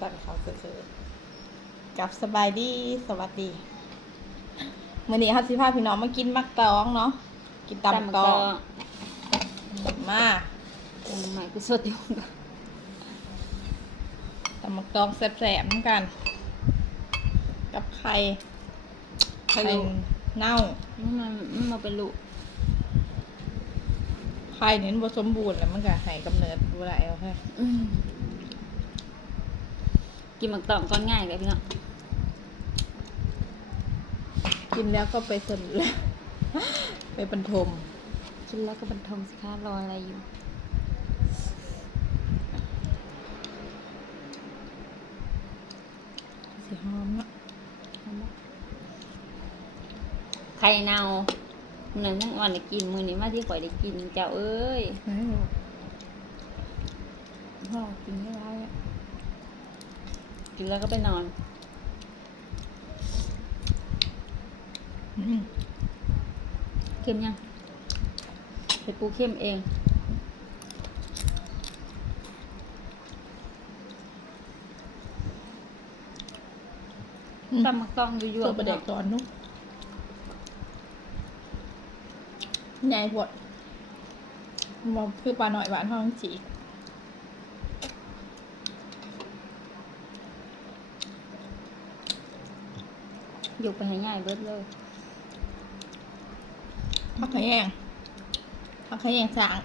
สั่งเขาเสือๆกับสบายดีสวัสดีมื่อนี้ครับสิพาพี่น้องมากินมักตองเนาะกินตำตองมาอืมใหม่กูสดอยู่ตำมักตองแซ่บๆเหมือนกัน กับไข่ใครไข่รู้เน่ามันมันมันมาเป็นลูกไข่เน้นผสมบูรณ์แล้วมันก็ให้กำเนิดบ่ได้เอาแค่อืม กินหมักตองก้อนง่ายเลยพี่น้องกินแล้วก็ไปสนแล้วไปบรรทมกินแล้วก็บรรทมสิคะรออะไรอยู่สีหอมเนาะไข่เน่าหนึ่งทั้งวันได้กินมือนี้มาที่ข่อยได้กินเจ้าเอ้ยให้พ่อกินไม่ได้อะ กินแล้วก็ไปนอนอืมเข้มยังเห็ดปูเข้มเองตำหมักตองยั่วตัวๆประเด็กตอนนู้นใหญ่ปวดมองคือปลาหน่อยหวานห้องจี ยกไปให้ง่ายเบิดเลยพักขยงพักขยงสาง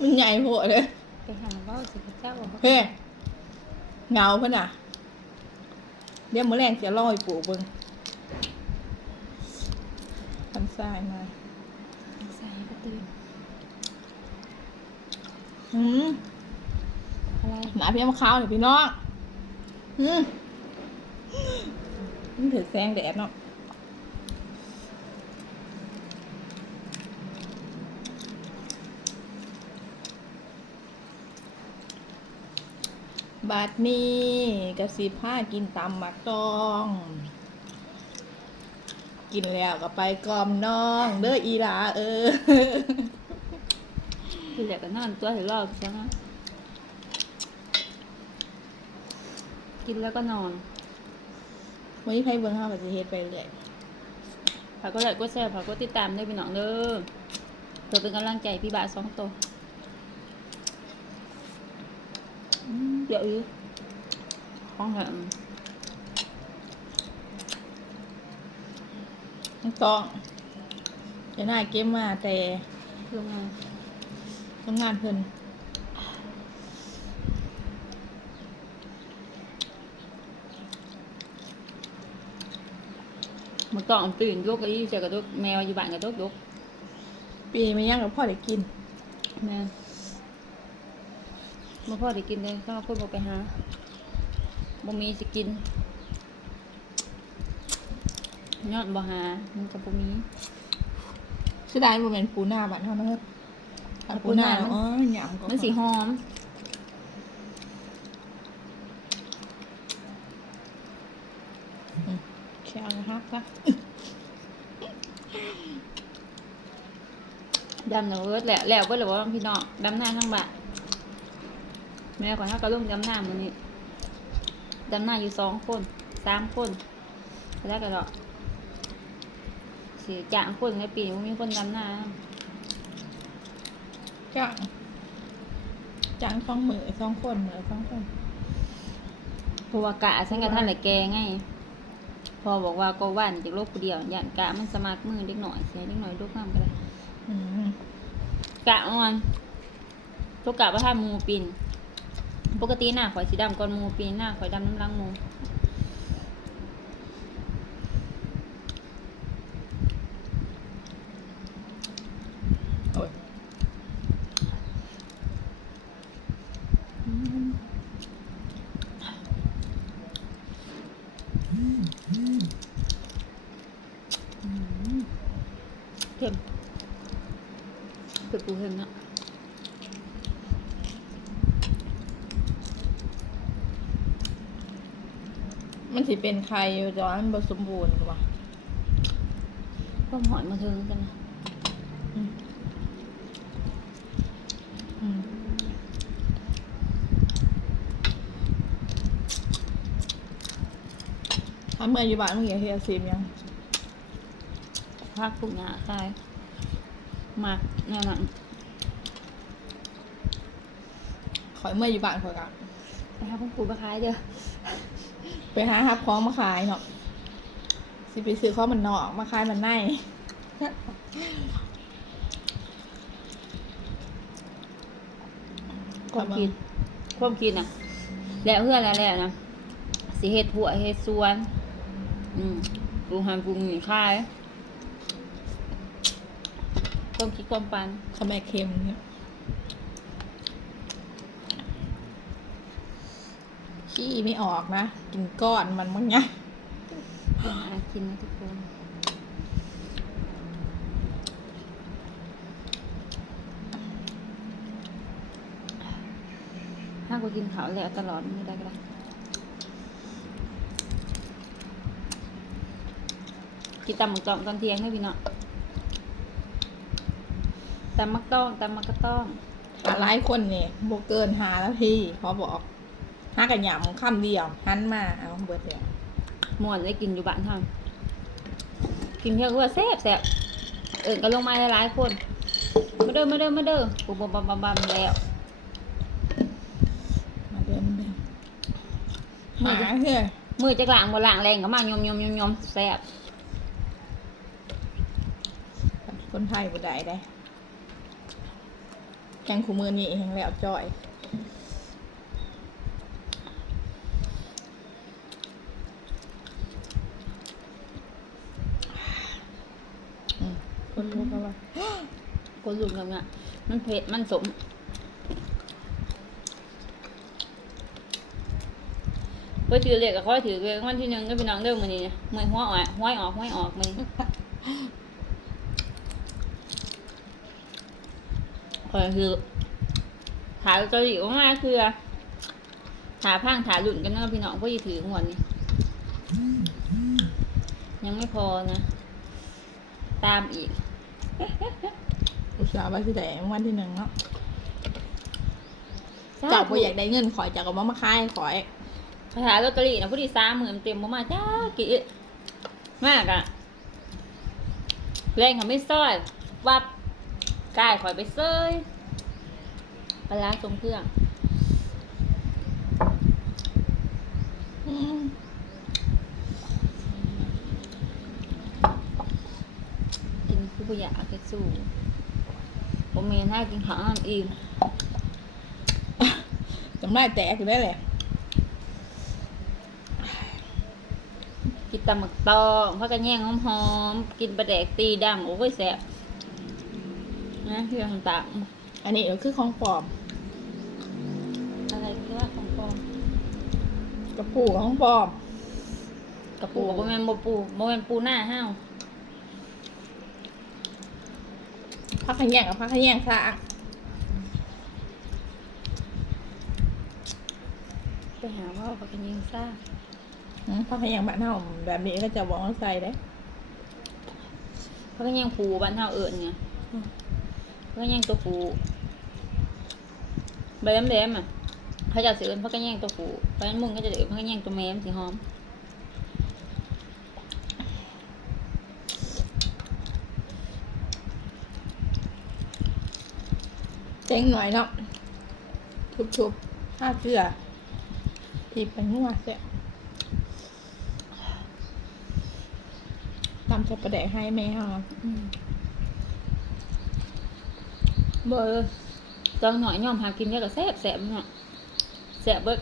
มันใหญ่ปวดเลยไปหาเว่าสิพระเจ้าว่าเขาเฮ้ยเงาเพื่อนอะ เดี๋ยวมื้อแรงจะล่อยปลูกเบิ่งทันทรายมาใส่ก็ตื่นอืมอะไรหนาพี่มะขาวเนี่ยพี่น้องอืม มันถือแสงแดดเนาะบาดนี้กับสีผ้ากินตำหมักตอง กินแล้วก็ไปกอมน้อง เด้ออีหลาเออคืออยากจะนอนตัวถือรอบใช่ไหมกินแล้วก็นอน วันนี้ไพ่เบิ้งห้าปัจเฮ็ดไปเรื่อยฝากก็ไลค์ก็แชร์ฝากก็ติดตามด้วยพี่น้องเด้อตัวเป็นกำลังใจพี่บาสสองตัวอืมเดี๋ยวอีกของแถมทั้งสองจะน่าเก็บมาแต่เครื่องงานต้องงานเพิ่น มันต้องตื่นยกไอ้เจ้ากระดกแมวอยู่บ้านกระดกยกปีไม่ย่างกับพ่อได้กินแม่มาพ่อได้กินเลยถ้าพูดบอกไปหาบ่มีสิกินยอดบ่หามันกับบ่มีเสียดายบ่แม่นปูหน้าบ้านเฮาเนาะอันปูหน้าเนาะอ๋อหยำก็มันสีหอม แค่นะ ฮักซะดำเนื้อแหละแล้วเบิดเลยว่าพี่น้องดำหน้าทั้งบาทแม่ขอให้กระลุ่มดำหน้ามันนี่ดำหน้าอยู่สองคนสามคนแล้วก็ดอกสีจางคนในปีนี้มีคนดำหน้าจ้างจ้างสองมือสองคนมือสองคนเพราะว่ากะฉันกับท่านแหละแกไง พอบอกว่าก็ว่านจากโลกผู้เดียวย่านกะมันสมัครมือเล็กหน่อยเสียเล็กหน่อยลูกน้ำก็ได้อืมกะอ่อนตัวกะว่าถ้าหมูปินปกติหน้าข่อยสีดำก่อนหมูปีนหน้าข่อยดำน้ำลังหมู คือปูเค็มอะมันสิเป็นไข่อยู่แต่ว่มันผสมบูรณ์กว่าก็หอยมาถึงกันนะถ้าเมื่ออยู่บ้านมึงอยากเฮียซีมยังพักปลูกหญ้าใช่ มากแนวนั้นขอยเมื่ออยู่บ้านขอยกับไปหาพวกกูมาขายเด้อไปหาฮับของมาขายเนาะสิไปซื้อข้าวมันนอกมาขายมันในความคิดความคิดนะแล้วเพื่อนแล้วแหละนะสิเฮ็ดผัวเฮ็ดสวน อืมปรุงหันปรุงนี่ขาย ความคิดความปันข้าวแม่เค็มเนี่ยขี้ไม่ออกนะ กินก้อนมันมั้งไงหากินนะทุกคนถ้ากูกินข้าวแล้วตลอดไม่ได้ก็ได้กินตำหมึกตองตอนเที่ยงให้พี่เนาะ ตำมักต้องตำมักกะต้องหาหลายคนเนี่ยโบเกินหาแล้วพี่เขาบอกหากันหยำคำเดียวหันมาเอาเบิดเดียวหมวนได้กินอยู่บ้านทำกินเพื่อว่าแซ่บแซ่บเอิญก็ลงมาหลายๆคนมาเด้อมาเด้อมาเด้อปุ๊บปั๊บปั๊บปั๊บแล้วมาเดินเดินหาเพื่อมือจะกลางบ่ล่างแรงก็มายมยมยมยมแซ่บคนไทยบ่ได้ได้ แกงขูมือนี่แห่งแล้วจ่อยอืมคนรู้ก็ว่าคนลุกแบบนี้มันเผ็ด มันสมไปถือเลขก็ค่อยถือเลขวันที่หนึ่งก็พี่น้องเด้อมื้อนี้มื้อหัวออกห้วยออกห้วยออกมื้อนี้ข่ อยคือถาลอตเตอรี่ออกมาคือถาพังถาหลุ่นกันเนาะพี่น้องเพื่อจะถือหมดนี้ยังไม่พอนะ ตามอีก อุตส่าห์ว่าสิได้วันที่หนึ่งเนาะเจ้าบ่อยากได้เงินขอยเจาก็มามาขายขอยคาถาลอตเตอรี่นะผู้ดีสามหมื่นเต็มบ่มาจ้ากี่มากอะแรงค่ะไม่ซ้อยวับ กายข่อยไปเซยปลาร้าทรงเครื่องอืมกินคือผู้อยากเก็สู้ผมเมนให้กินข้าวน้ำอิ่มจำได้แตกอยู่ได้เลยกินตำหมึกตองพักกันแย่งหอมๆกินปลาแดกตีดังโอ้ยแซ่บ นะที่เราทำตามอันนี้ก็คือของปลอม อะไรคือว่าของปลอมกระปูของปลอม กระปูบ่แม่นบ่ปูบ่แม่นปูหน้าห้าวพักขยงกับพักขยงซะไปหาว่าเอาพักกันยิงซ่าอืมพักขยงบ้านเฮาแบบนี้ก็จะบอกว่าใส่ได้พักกันยิงปูบ้านเฮาเอิ้นไง พักกันยิงตัวปูใบแหลมๆอะเขาจะสิเอิ้นพักกันยิงตัวปูใบมุ้งก็จะเอิ้นพักกันยิงตัวแม่มสิหอมเจ๊งหน่อยเนาะทุบๆห้าเกลือทีบไปงัวเสียตำจะประแดกให้แม่เฮาอืมบ่เออตอนหน่อยยอมหากินแค่ก็แซ่บแซ่บเนาะแซ่บเบิด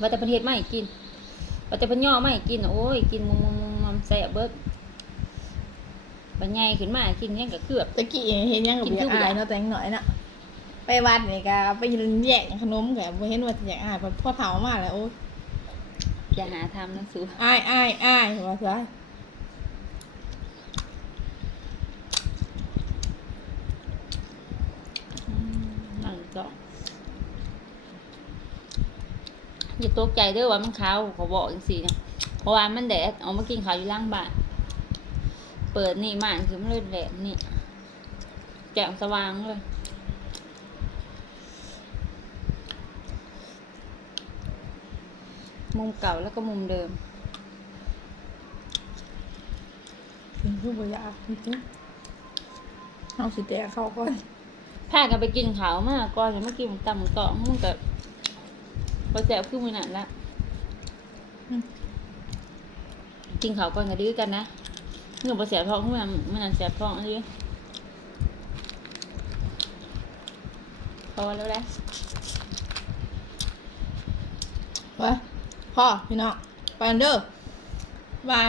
ว่าแต่ประเทศไม่ให้กินว่าแต่เพันย่อไม่ให้กินโอ้ยกินมุมมุมมุมมุมแซ่บเบิดบันใหญ่ขึ้นมากินยังกับเกือบตะกี้เห็นยังกับกินเบียทุกอายอย่างเนาะแต่งหน่อยเนาะไปวัดนี่ก็ไปยืนแย่งขนมแกบ่เห็นว่าสิอยากอายพอพ่อเฒ่ามาแล้วโอ้ยอย่าหาทำนะสูอายอายอายว่าซะ นั่งจ้อย่าตกใจเด้อว่ามันขาวเขาบอกจังซี่นะเพราะว่ามันแดดเอามากินข้าวอยู่ล่างบ้านเปิดนี่ม่านคือมันเลยแดดนี่แจ่มสว่างเลยมุมเก่าแล้วก็มุมเดิมกินคือบ่อยาจริงๆเอาสิแตกเข้าก่อน พากันไปกินข้าวมาก่อนจะมากินตำหมึกตอกมันก็พอแสบขึ้นมือนั่นละอืมกินข้าวก่อนก็ดื้อกันนะเงื่อนพอแสบท้องขึ้นมามันนั่นแสบท้องอันนี้พอแล้วแหละไปพ่อพี่น้องไปกันเด้อบาย